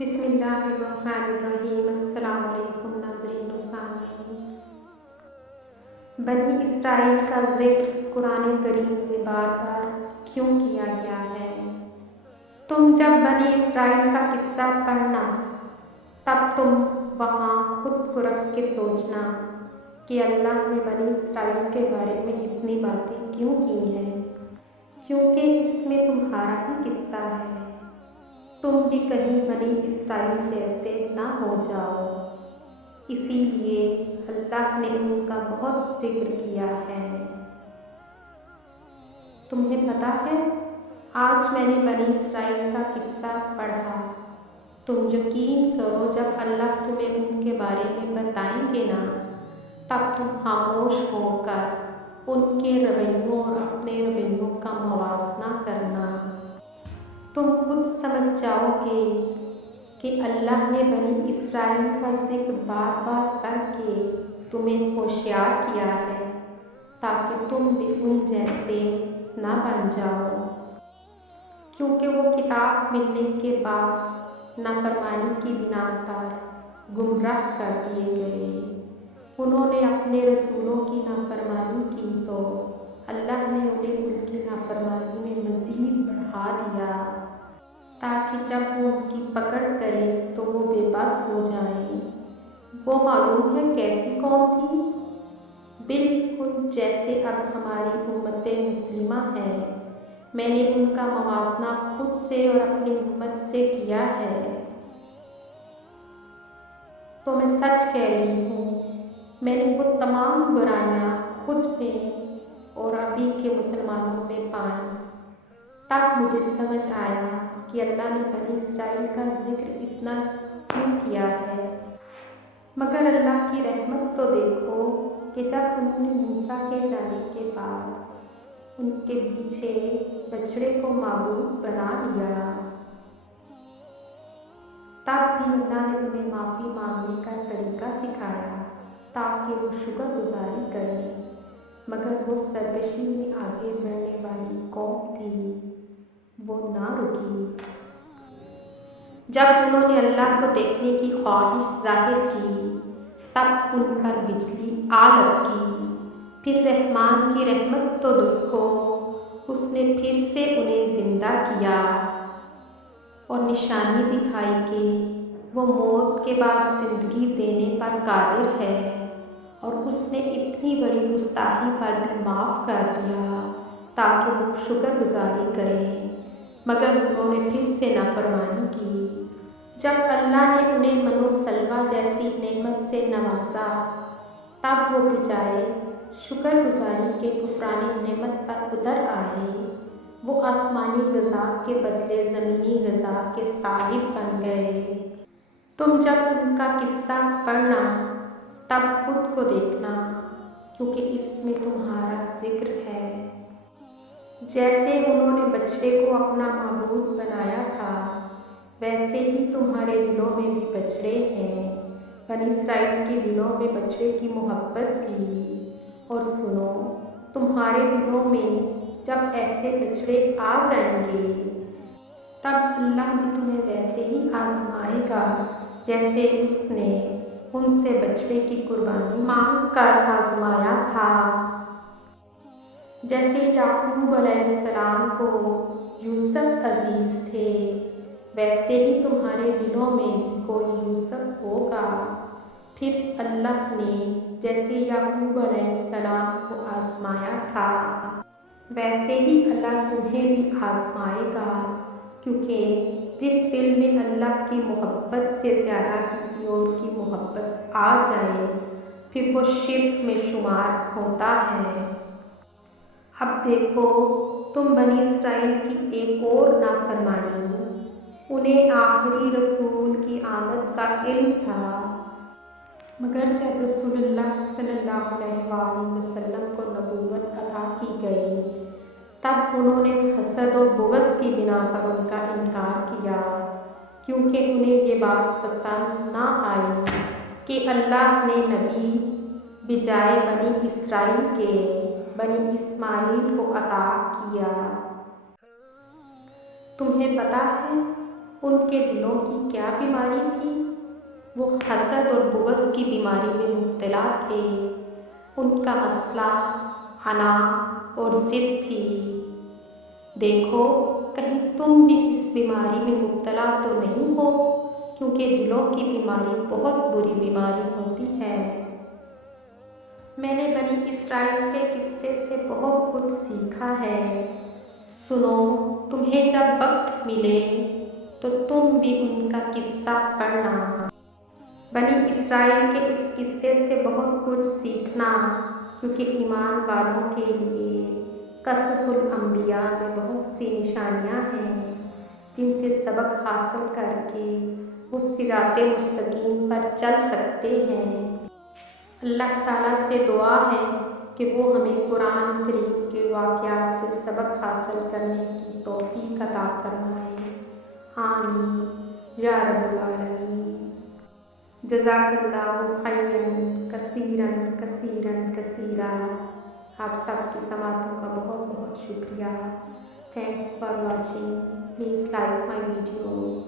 بسم اللہ الرحمن الرحیم۔ السلام علیکم ناظرین و سامعین۔ بنی اسرائیل کا ذکر قرآن کریم میں بار بار کیوں کیا گیا ہے؟ تم جب بنی اسرائیل کا قصہ پڑھنا تب تم وہاں خود کو رکھ کے سوچنا کہ اللہ نے بنی اسرائیل کے بارے میں اتنی باتیں کیوں کی ہیں، کیونکہ اس میں تمہارا بھی قصہ ہے۔ تم بھی کہیں بنی اسرائیل جیسے نہ ہو جاؤ، اسی لیے اللہ نے ان کا بہت ذکر کیا ہے۔ تمہیں پتہ ہے، آج میں نے بنی اسرائیل کا قصہ پڑھا۔ تم یقین کرو جب اللہ تمہیں ان کے بارے میں بتائیں گے نا، تب تم خاموش ہو کر ان کے رویوں اور اپنے رویوں کا موازنہ کرنا۔ تم خود سمجھ جاؤ گے کہ اللہ نے بنی اسرائیل کا ذکر بار بار کر کے تمہیں ہوشیار کیا ہے تاکہ تم بھی ان جیسے نہ بن جاؤ، کیونکہ وہ کتاب ملنے کے بعد نافرمانی کی بنا پر گمراہ کر دیے گئے۔ انہوں نے اپنے رسولوں کی نافرمانی کی تو اللہ نے انہیں ان کی نافرمانی میں مزید بڑھا دیا تاکہ جب وہ ان کی پکڑ کریں تو وہ بے بس ہو جائیں۔ وہ معلوم ہے کیسی قوم تھی؟ بالکل جیسے اب ہماری امت مسلمہ ہے۔ میں نے ان کا موازنہ خود سے اور اپنی امت سے کیا ہے، تو میں سچ کہہ رہی ہوں، میں نے وہ تمام برائیاں خود میں اور ابھی کے مسلمانوں میں پائیں۔ تب مجھے سمجھ آیا کہ اللہ نے بنی اسرائیل کا ذکر اتنا کیوں کیا ہے۔ مگر اللہ کی رحمت تو دیکھو کہ جب انہوں نے موسیٰ کے جانے کے بعد ان کے پیچھے بچڑے کو معبود بنا لیا، تب بھی اللہ نے انہیں معافی مانگنے کا طریقہ سکھایا تاکہ وہ شکر گزاری کریں، مگر وہ سرکشی میں آگے بڑھنے والی قوم تھی، وہ نہ رکی۔ جب انہوں نے اللہ کو دیکھنے کی خواہش ظاہر کی تب ان پر بجلی آ لپکی۔ پھر رحمان کی رحمت تو دیکھو، اس نے پھر سے انہیں زندہ کیا اور نشانی دکھائی کہ وہ موت کے بعد زندگی دینے پر قادر ہے، اور اس نے اتنی بڑی گستاخی پر بھی معاف کر دیا تاکہ وہ شکر گزاری کریں، مگر انہوں نے پھر سے نافرمانی کی۔ جب اللہ نے انہیں من و سلویٰ جیسی نعمت سے نوازا تب وہ بجائے شکر گزاری کے کفران نعمت پر اتر آئے۔ وہ آسمانی غذا کے بدلے زمینی غذا کے طالب بن گئے۔ تم جب ان کا قصہ پڑھنا تب خود کو دیکھنا، کیونکہ اس میں تمہارا ذکر ہے۔ جیسے انہوں نے بچڑے کو اپنا معبود بنایا تھا، ویسے ہی تمہارے دلوں میں بھی بچڑے ہیں۔ بنی اسرائیل کے دلوں میں بچڑے کی محبت تھی، اور سنو، تمہارے دلوں میں جب ایسے بچڑے آ جائیں گے تب اللہ بھی تمہیں ویسے ہی آزمائے گا جیسے اس نے ان سے بچڑے کی قربانی مانگ کر آزمایا تھا۔ جیسے یعقوب علیہ السلام کو یوسف عزیز تھے، ویسے ہی تمہارے دلوں میں بھی کوئی یوسف ہوگا۔ پھر اللہ نے جیسے یعقوب علیہ السلام کو آزمایا تھا، ویسے ہی اللہ تمہیں بھی آزمائے گا، کیونکہ جس دل میں اللہ کی محبت سے زیادہ کسی اور کی محبت آ جائے پھر وہ شرک میں شمار ہوتا ہے۔ اب دیکھو، تم بنی اسرائیل کی ایک اور نافرمانی، انہیں آخری رسول کی آمد کا علم تھا، مگر جب رسول اللہ صلی اللہ علیہ وآلہ وسلم کو نبوت عطا کی گئی تب انہوں نے حسد و بغض کی بنا پر ان کا انکار کیا، کیونکہ انہیں یہ بات پسند نہ آئی کہ اللہ نے نبی بجائے بنی اسرائیل کے بنی اسماعیل کو عطا کیا۔ تمہیں پتہ ہے ان کے دلوں کی کیا بیماری تھی؟ وہ حسد اور بغض کی بیماری میں مبتلا تھے۔ ان کا مسئلہ انا اور ضد تھی۔ دیکھو کہیں تم بھی اس بیماری میں مبتلا تو نہیں ہو، کیونکہ دلوں کی بیماری بہت بری بیماری ہوتی ہے۔ میں نے بنی اسرائیل کے قصے سے بہت کچھ سیکھا ہے۔ سنو، تمہیں جب وقت ملے تو تم بھی ان کا قصہ پڑھنا۔ بنی اسرائیل کے اس قصے سے بہت کچھ سیکھنا، کیونکہ ایمان والوں کے لیے قصص الانبیاء میں بہت سی نشانیاں ہیں جن سے سبق حاصل کر کے وہ صراط مستقیم پر چل سکتے ہیں۔ اللہ تعالیٰ سے دعا ہے کہ وہ ہمیں قرآن کریم کے واقعات سے سبق حاصل کرنے کی توفیق عطا فرمائے۔ آمین یا رب العالمین۔ جزاک اللہ خیراً کثیراً کثیراً کثیرا۔ آپ سب کی سماعتوں کا بہت بہت شکریہ۔ Thanks for watching. Please like my video.